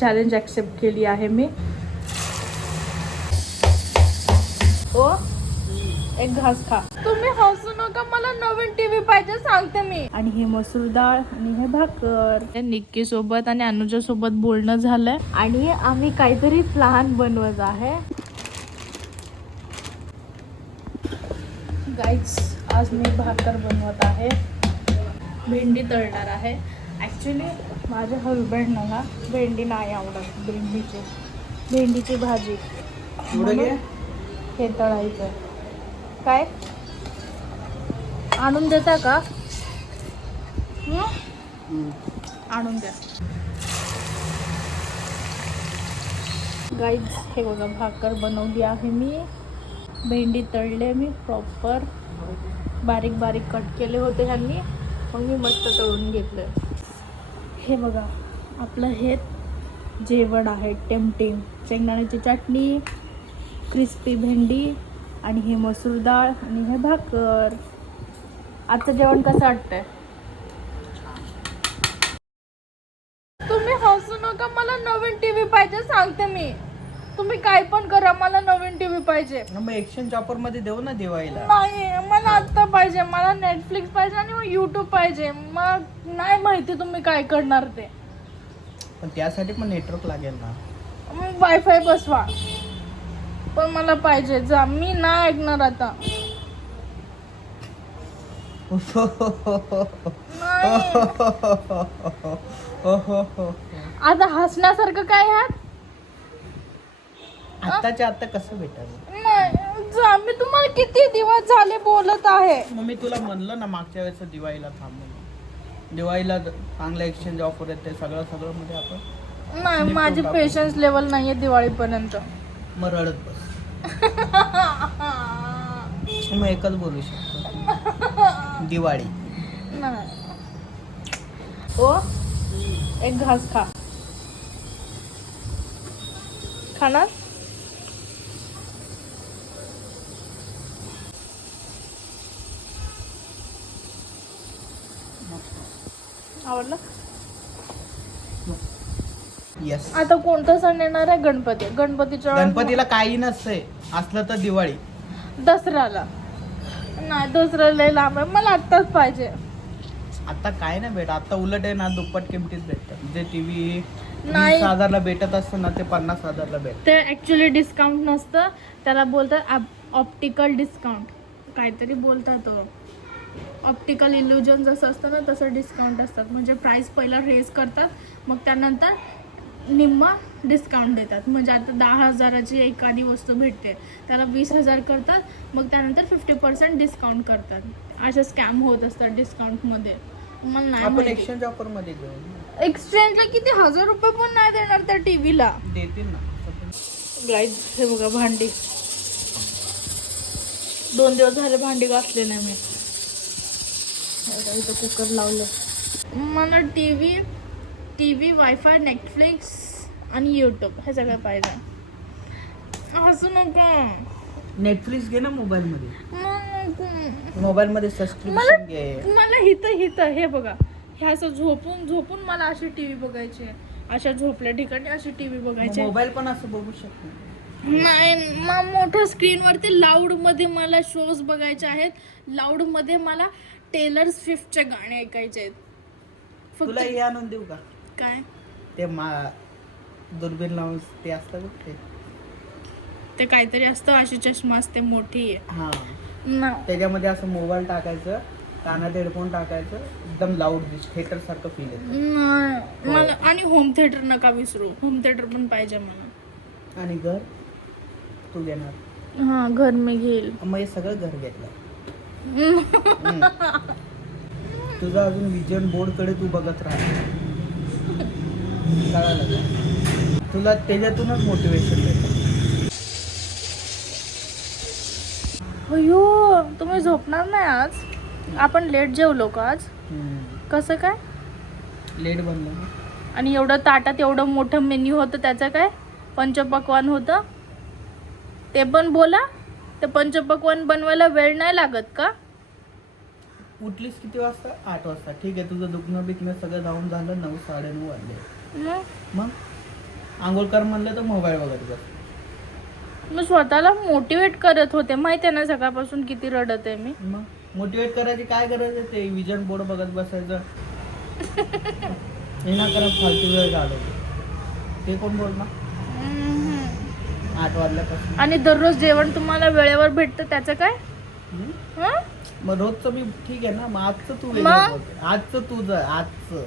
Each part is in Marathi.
चॅलेंज ॲक्सेप्ट केली आहे मी. ओ एक घास खा. तुम्ही हसू नका, मला नवीन टीव्ही पाहिजे सांगते मी. आणि हे मसूर डाळ आणि हे भाकर. निक्की सोबत आणि अनुजा सोबत बोलणं झालंय आणि आम्ही काहीतरी प्लॅन बनवत आहे. गाईज आज मी भाकर बनवत आहे, भेंडी तळणार आहे. ॲक्च्युली माझ्या हजबंडला भेंडी नाही आवडत, भेंडीची भाजी हे तळायचं. काय आणून देता का? आणून द्या. गाईज हे बघा भाकर बनवली आहे मी, भेंडी तळले मी प्रॉपर, बारीक बारीक कट केले होते ह्यांनी, मग मी मस्त तळून घेतलं. हे बघा आपलं हे जेवण आहे टेम्पटिंग. शेंगदाण्याची चटणी, क्रिस्पी भेंडी आणि हे मसूर डाळ आणि हे भाकर. आजचं जेवण कसं वाटतंय? तुम्ही हसू नका, मला नवीन टीव्ही पाहिजे सांगते मी. तुम्ही काय पण करा, मला नवीन टीव्ही पाहिजे. मग एक्सचेंज ऑफर मध्ये देऊ ना दिवाळीला. नाही मला आता पाहिजे, मला नेटफ्लिक्स पाहिजे आणि मग यूट्यूब पाहिजे. मग नाही माहिती तुम्ही काय करणार ते. पण त्यासाठी पण नेटवर्क लागेल ना. मग वायफाय बसवा, पण मला पाहिजे. जा, मी नाही ऐकणार आता. नाही. आता हसण्यासारखं काय ह्यात? आत्ताच्या आत्ता कसं भेटायचं? नाही जा, मी तुम्हाला किती दिवस झाले बोलत आहे. मग मी तुला म्हणलं ना मागच्या वेळेस दिवाळीला थांब, दिवाळीला चांगलं एक्सचेंज ऑफर येते, सगळं मध्ये आपण. नाही माझी पेशन्स लेवल नाहीये दिवाळीपर्यंत. मग रडत बस. मग एकच बोलू शकतो, दिवाळी. नाही. ओ एक घास खा. खाणार? आवडलं? यस. आता कोणता सण येणार आहे? गणपती. गणपतीला काही नसतंय, असलं तर दिवाळी. दसऱ्याला नाही, दसरा लय लांब आहे, मला आत्ताच पाहिजे. आता काय ना भेट, आता उलट आहे ना दुप्पट किमतीत भेटतात. जे टीव्ही नाही. 20,000ला भेटत असतं ना, ते 50,000ला भेटत. ते ॲक्च्युली डिस्काउंट नसतं, त्याला बोलतात ऑप्टिकल डिस्काउंट, काहीतरी बोलतात. ऑप्टिकल इल्युजन जसं असतं ना तसं डिस्काउंट असतात. म्हणजे प्राईस पहिला रेज करतात, मग त्यानंतर निम्मा डिस्काउंट देतात. म्हणजे आता 10,000ची एखादी वस्तू भेटते, त्याला 20,000 करतात, मग त्यानंतर 50% डिस्काउंट करतात. अशा स्कॅम होत असतात डिस्काउंटमध्ये. मला नाही आपण माहिती. एक्सचेंज ऑफर मध्ये घेऊ. एक्सचेंजला किती 1,000 रुपये पण नाही देणार त्या टीव्हीला. देतील ना. गाईज हे बघा भांडी, 2 दिवस झाले भांडी घासले नाही मी. इथं कुकर लावलं. मला टीव्ही वायफाय, नेटफ्लिक्स आणि यूट्यूब हे सगळं पाहिजे. हसू नको. नेटफ्लिक्स घे ना मोबाईल मध्ये. नको. मोबाईल मध्ये सबस्क्रिप्शन घे. मला हिथं हे बघा, हे असं झोपून मला अशी टीव्ही बघायची, अशा झोपल्या ठिकाणी अशी टीव्ही बघायची. मोबाईल पण असं बघू शकतो. नाही, मग मोठ्या स्क्रीनवरती लाऊड मध्ये मला शोज बघायचे आहेत. लाऊड मध्ये मला टेलर स्विफ्टचे गाणे ऐकायचे आहेत. तुला हे आणून देऊ का? काय ते दुर्बीण लावून ते असतं बघ ते काहीतरी असतं, अशी चष्मा असते मोठी. हा, ना त्याच्यामध्ये असं मोबाईल टाकायचं, कानात हेडफोन टाकायचं, एकदम लाऊड थिएटर सारखं फील येतं. मला. आणि होम थिएटर नका विसरू, होम थिएटर पण पाहिजे मला. आणि घर तू घेणार? हा, घर मी घेईल. मग हे सगळं घर घेतलं. तुझा अजून विजन बोर्ड कडे तू बघत राहा. कळालं का? तुला त्याच्यातूनच मोटिवेशन भेटतं. अयो, तुम्ही झोपणार नाही आज? आपण लेट जेवलो का आज? कसं काय? लेट बनलं ना. आणि एवढं ताटात एवढं मोठं मेन्यू होतं, त्याचं काय? पंचपक्वान होतं ते पण बोला. ते पंचपक्वान बनवायला वेळ नाही लागत का? उठलीस किती वाजता? 8 वाजता. ठीक आहे, तुझं दुखणं बिकणं सगळं जाऊन झालं 9, 9:30 वाजले. मग आंघोळ कर म्हणलं तर मोबाईल बघत बस. मी स्वतःला मोटिवेट करत होते, माहिती आहे ना सकाळपासून किती रडत आहे मी. मग मोटिवेट करायची काय गरज आहे? ते विजन बोर्ड बघत बसायचं. विनाकारण फालतू वेळ घालवतो. ते कोण बोलणार? 8 वाजल्यापासून. आणि दररोज जेवण तुम्हाला वेळेवर भेटतं त्याचं काय? हं? मग रोजचं मी ठीक आहे ना, मग आजचं तू मग? वेगळं बोलते. आजचं तुझं आजचं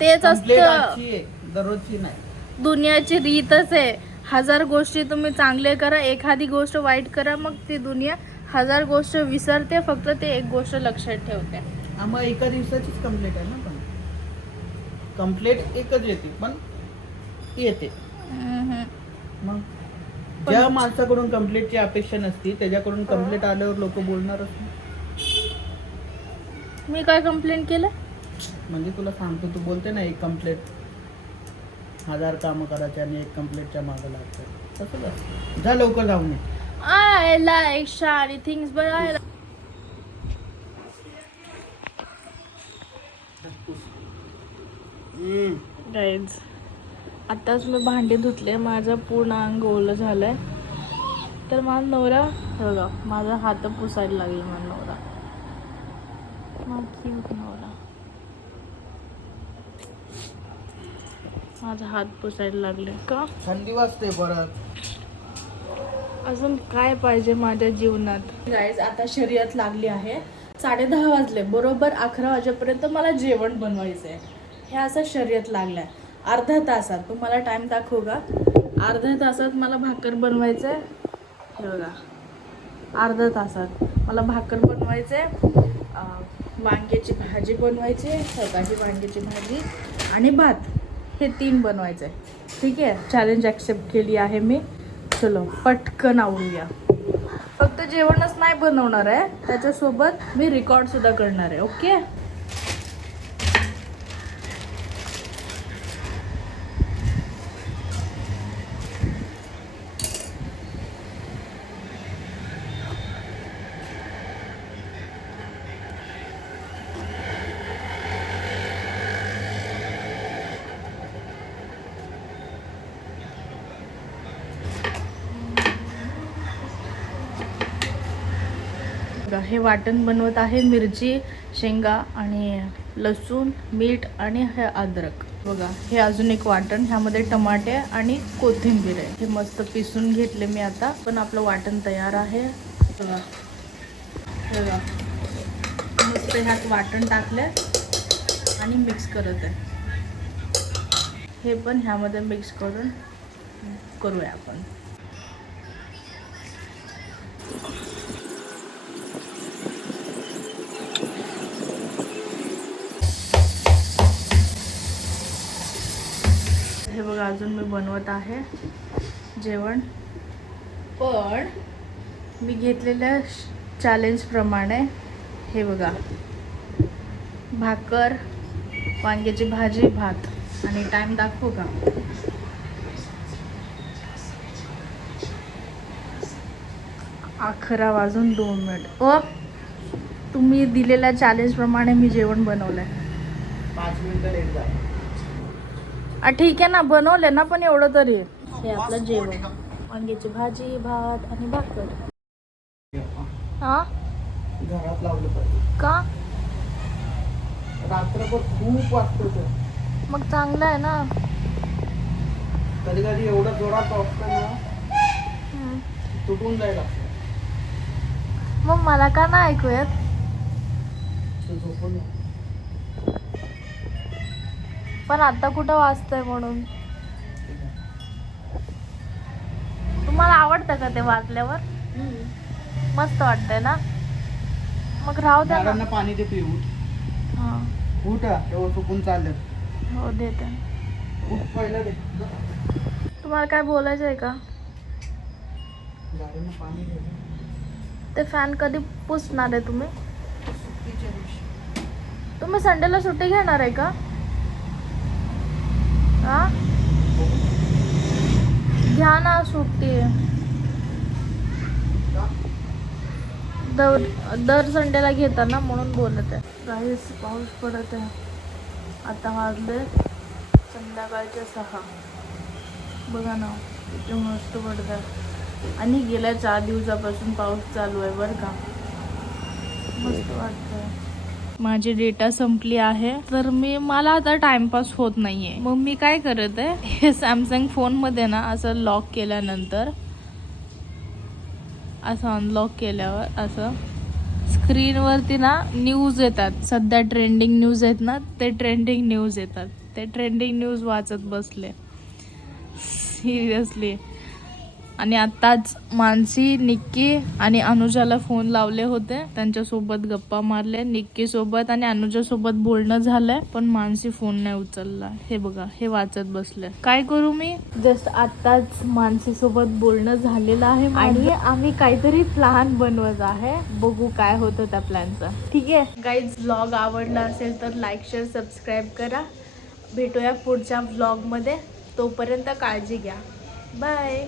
तेच Complete असतं. आजची आहे, दररोजची नाही. दुनियाची रीतच आहे. 1000 गोष्टी तुम्ही चांगले करा, एखादी गोष्ट वाईट करा, मग ती दुनिया 1000 गोष्ट विसरते, फक्त ते एक गोष्ट लक्षात ठेवते. मग एका दिवसाचीच कंप्लेंट आहे ना. पण कंप्लेंट एकच येते, पण येते. मग ज्या माणसाकडून कंप्लेंटची अपेक्षा नसती त्याच्याकडून कंप्लेंट आल्यावर लोक बोलणारच नाही. मी काय कंप्लेंट केलं? म्हणजे तुला सांगतो, तू बोलते ना एक कंप्लेंट 1000 कामं करायचे आणि एक कंप्लेंटच्या मागं लागतात, तसंच असतं. जा लवकर जाऊन ये. I like shiny things, but I like... Guys, आताच मी भांडे धुतले, माझं पूर्ण अंग ओलं झालंय. तर माझा नवरा बघा, माझा हात पुसायला लागले. माझा नवरा, माझा क्यूट नवरा माझा हात पुसायला लागले. का? थंडी वाजते परत. अजून काय पाहिजे माझ्या जीवनात? गाईज, आता शर्यत लागली आहे. 10:30 वाजले, बरोबर 11 वाजेपर्यंत मला जेवण बनवायचं आहे. हे असं शर्यत लागलाय. अर्ध्या तासात तुम्हाला टाइम दाखवू का? अर्ध्या तासात मला भाकर बनवायचं आहे. हे बघा, अर्ध्या तासात मला भाकर बनवायचं आहे, वांग्याची भाजी बनवायची आहे, सकाळची वांग्याची भाजी आणि भात, हे 3 बनवायचं आहे. ठीक आहे, चॅलेंज ॲक्सेप्ट केली आहे मी. चलो पटकन आवडूया. फक्त जेवणच नाही बनवणार आहे, त्याच्यासोबत मी रेकॉर्ड सुद्धा करणार आहे. ओके. हे वाटण बनवत आहे. मिरची, शेंगा आणि लसूण, मीठ आणि हे अद्रक. बघा, हे अजून एक वाटण, ह्यामध्ये टमाटे आणि कोथिंबीर आहे. हे मस्त पिसून घेतले मी आता. पण आपलं वाटण तयार आहे. बघा, हे बघा, मस्त ह्यात वाटण टाकलं आणि मिक्स करत आहे. हे पण ह्यामध्ये मिक्स करून करूया आपण. हे बघा, अजून मी बनवत आहे जेवण. पण मी घेतलेल्या चॅलेंजप्रमाणे हे बघा, भाकर, वांग्याची भाजी, भात. आणि टाइम दाखवू का? 11:02. ओ, तुम्ही दिलेल्या चॅलेंजप्रमाणे मी जेवण बनवलंय. 5 मिनिटं लेट झालं. ठीक आहे ना, बनवले ना, पण एवढं तरी. हे आपलं जेवण, वांग्याची भाजी, भात आणि भाकर. हा, घरात लावलं पाहिजे का? रात्रभर खूप वाजतं ते. मग चांगलं आहे ना. कधी कधी एवढं जोरात वाजतं ना, तुटून जायला. मग मला का नाही ऐकू येत? झोपून पण आता कुठं वाजतंय म्हणून. तुम्हाला आवडतं का ते वाजल्यावर? मस्त वाटतंय ना. मग राहू द्या ना. पाणी दे पिऊ. हां, उठ, एवढं चुकून चाललं. हो देते. उठ, पहिलं दे. तुम्हाला काय बोलायचं आहे का? झाडांना पाणी दे. ते फॅन कधी पुसणार आहे तुम्ही? तुम्ही संडेला सुट्टी घेणार आहे का? हा, घ्या ना सुट्टी. दर संडेला घेता ना, म्हणून बोलत आहे. गाईस, पाऊस पडत आहे. आता वाजले संध्याकाळचे 6. बघा ना किती मस्त पडतात. आणि गेल्या 4 दिवसापासून पाऊस चालू आहे बरं का. मस्त वाटतंय. माझी डेटा संपली आहे तर मला आता टाइमपास होत नाहीये. मग मी काय करत आहे, हे सॅमसंग फोन मध्ये ना असं लॉक केल्यानंतर, असं अनलॉक केल्यावर असं स्क्रीनवरती ना न्यूज येतात. सध्या ट्रेंडिंग न्यूज आहेत ना, ते ट्रेंडिंग न्यूज येतात. ते ट्रेंडिंग न्यूज वाचत बसले सिरियसली. आणि आत्ताच मानसी, निक्की आणि अनुजाला फोन लावले होते. त्यांच्यासोबत गप्पा मारले. निक्की सोबत आणि अनुजासोबत बोलणं झालंय, पण मानसी फोन नाही उचलला. हे बघा, हे वाचत बसले. काय करू मी? जस्ट आत्ताच मानसी सोबत बोलणं झालेलं आहे आणि आम्ही काहीतरी प्लॅन बनवत आहे. बघू काय होतं त्या प्लॅनचा. ठीक आहे गाईज, व्लॉग आवडला असेल तर लाईक, शेअर, सबस्क्राईब करा. भेटूया पुढच्या व्लॉगमध्ये. तोपर्यंत काळजी घ्या. बाय.